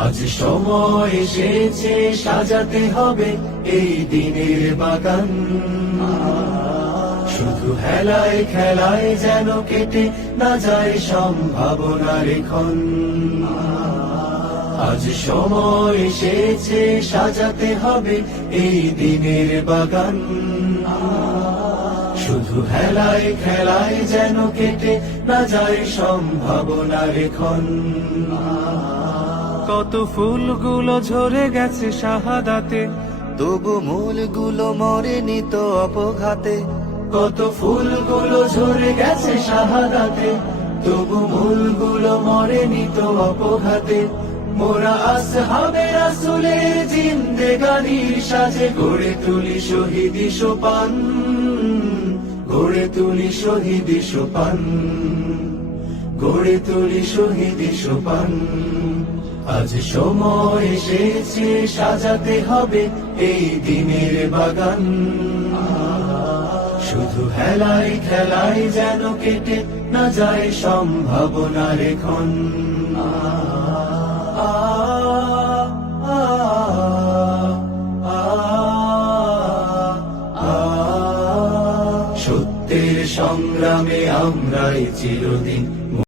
আজ সময় এসেছে সাজাতে হবে এই দিনের বাগান। শুধু হেলায় খেলায় যেন কেটে না যায় সম্ভাবনার ক্ষণ। আজ সময় এসেছে সাজাতে হবে এই দিনের বাগান। শুধু হেলায় খেলায় যেন কেটে না যায় সম্ভাবনার ক্ষণ। কত ফুলগুলো ঝরে গেছে শাহাদাতে, তবু মূলগুলো মরেনি তো অপঘাতে। কত ফুলগুলো ঝরে গেছে শাহাদাতে, তবু মূলগুলো মরেনি তো অপঘাতে। মোরা আসহাবে রাসূলের জিন্দেগানির সাজে গড়ে তুলি শহীদি সোপান, গড়ে তুলি শহীদি সোপান, গড়ে তুলি শহীদি সোপান। আজ সময় এসেছে সাজাতে হবে এই দিনের বাগান। শুধু হেলায় খেলায় যেন কেটে না যায় সম্ভাবনার ক্ষণ। সত্যের সংগ্রামে আমরাই চিরদিন